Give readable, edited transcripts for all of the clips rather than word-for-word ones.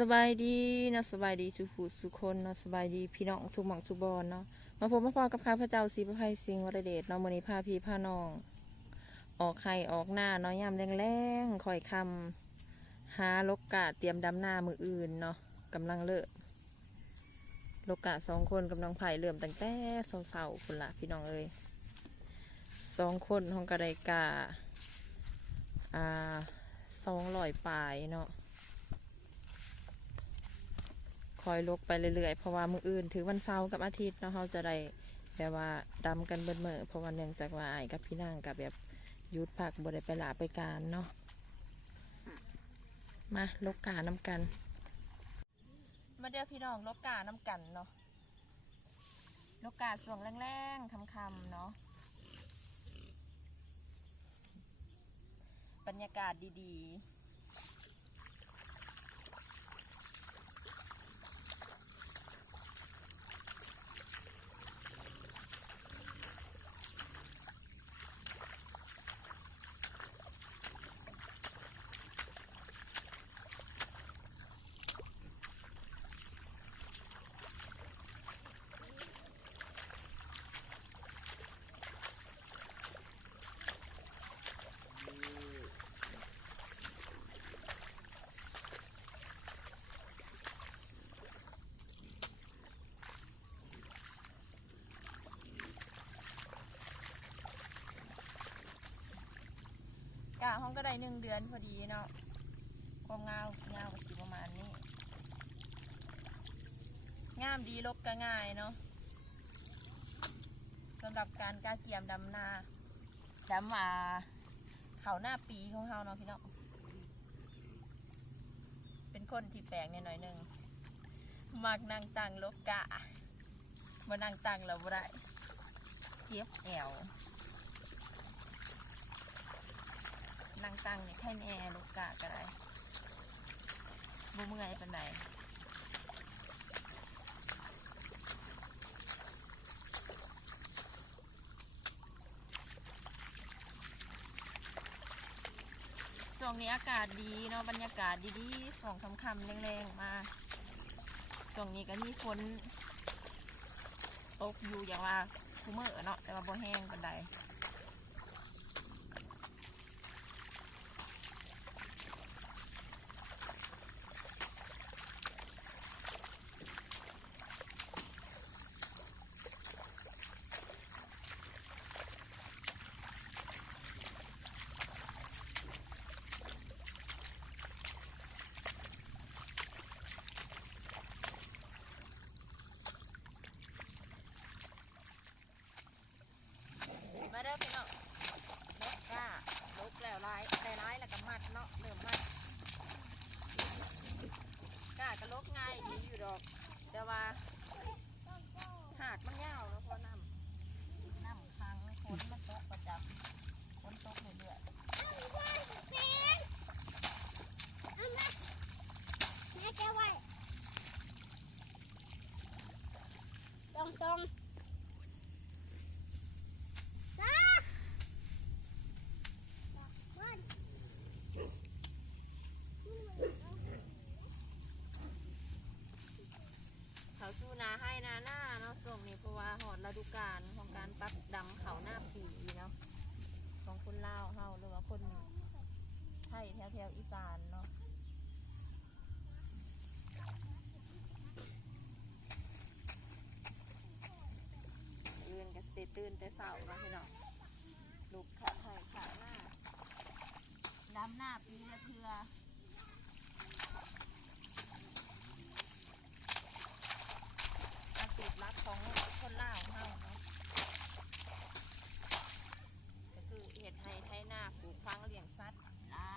สบายดีนะสบายดีทุกผู้ทุกคนนะสบายดีพี่น้องทุกหม่องทุกบอนเนาะมาพบมาพอกับข้าพเจ้าศรีประไพสิงห์วรเดชเนาะมื้อนี้พาพี่พาน้องออกไข่ออกหน้าเนาะยามแรงๆคอยคำหาลกกะเตรียมดำหน้ามืออื่นเนาะกำลังเลิกลกกะ2 คนกำลังไผ่เริ่มตั้งแต่เสาๆคุณละพี่น้องเอ้ย2 คนห้องกระไดกะ200 ปลายเนาะคอยลกไปเรื่อยๆเพราะว่ามืออื่นถือวันเสาร์กับอาทิตย์เนาะเราจะได้แบบว่าดำกันเบิดมื้อเพราะว่าเนื่องจากว่าไอ้กับพี่นางกับแบบหยุดพักบ่ได้ไปหลาไปการเนาะมาลกกาน้ำกันมาเดี๋ยวพี่น้องลกกาน้ำกันเนาะลกกาส่วงแรงๆคำๆเนาะบรรยากาศดีๆกะห้องก็ได้1 เดือนพอดีเนาะความเงาก็สิประมาณนี้งามดีลกก็ง่ายเนาะสำหรับการกาเกียมดำนาเขาหน้าปีของเฮาเนาะพี่น้องเป็นคนที่แปลกหน่อยนึงมักนั่งตังลกกะมานั่งตังเราบ่ได้เจ็บแอวนั่งตังนี่แค่แอร์ลกกะก็ได้บ่เมื่อยปานใดช่วงนี้อากาศดีเนาะบรรยากาศดีๆ2 ค่ำแรงๆมาช่วงนี้ก็มีฝนตกอยู่อย่างว่าคุมื้อเนาะแต่ว่าบ่แห้งปานใดมาเด้อพี่น้องลกกะลกแล้วร้ายแล้วก็มัดเนาะเริ่มมัดกะก็ลกง่ายดีอยู่ดอกแต่ว่าหากมันยาวแล้วพอน้ำค้างฝนมันตกประจำฝนตกเรื่อยทรงเขาสู้นาให้นาหน้าเนาะช่วงนี้เพราะว่าหอดฤดูกาลของการปักดำเขาหน้าปีเนาะของคนลาวเฮาหรือว่าคนไทยแถวอีสานเนาะตื่นกันตื่นแต่เช้าเนาะพี่น้องลูกขาไทยขาหน้าดำหน้าปีละเทื่ออาชีพหลักของคนลาวเฮาเนาะก็คือเฮ็ดให้ไถนาปลูกฟังเลี้ยงสัตว์ละ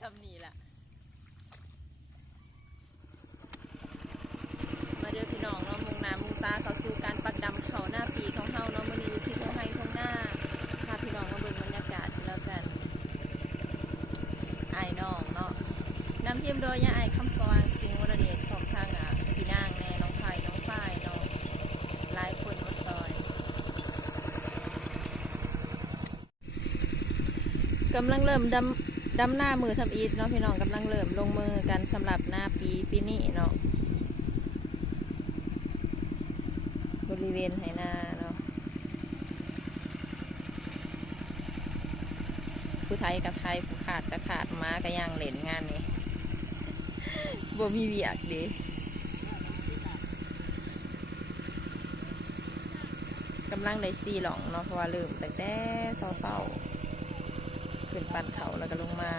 ซำนี่ล่ะมาเด้อพี่น้องเนาะมุ่งหน้ามุ่งตาเข้าสู่การปักดำเขาหน้าปีของเฮาเนาะมื้อนี้อยู่ที่เทือกไห้ทุ่งหน้าพาพี่น้องมาเบิ่งบรรยากาศที่แล้วกันอ้ายน้องเนาะนำทีมโดยย่าอ้ายคำสว่างสิงห์วรเดชของทางพี่นางแน่น้องไผ่น้องฝ้ายเนาะหลายคนมาซอยกำลังเริ่มดำหน้ามือทำอีทเนาะพี่น้องกำลังเริ่มลงมือกันสำหรับหน้าปีนี้เนาะบริเวณไหหน้าเนาะผู้ไทยกับไทยผู้ขาดกับขาดม้ากับย่างเล่นงานนี้ บ่มีเวียกเดิกำลังได้ซีหลองเนาะเพราะว่าเริ่มตั้งแต่เศร้าๆขึ้นปั่นเขาแล้วก็ลงมา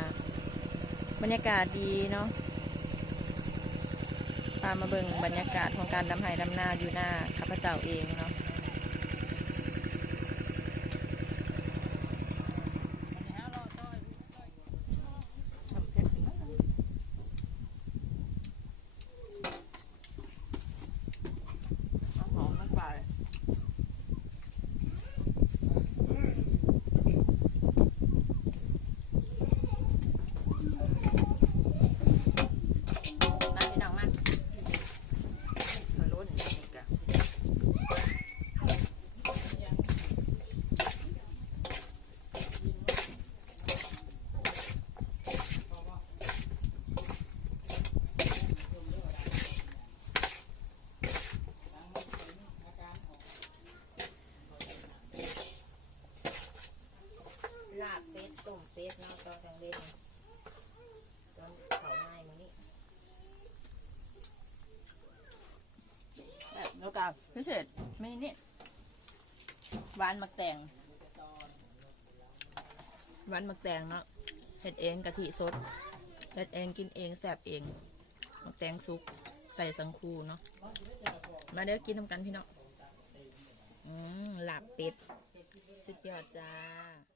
บรรยากาศดีเนาะพามาเบิ่งบรรยากาศของการดำไห้ดำนาอยู่หน้าข้าพเจ้าเองเนาะลาบเป็ดต้มเป็ดเนาะตอนกลางเด่นตอนเขาง่ายมื้อนี้แบบแล้วก็พิเศษไม่นี่หวานมักแตงหวานมักแตงเนาะเฮ็ดเองกะทิสดเฮ็ดเองกินเองแซ่บเองมักแตงสุกใส่สังคูเนาะมาเด้อกินทำกันพี่น้องลาบเป็ดสุดยอดจ้า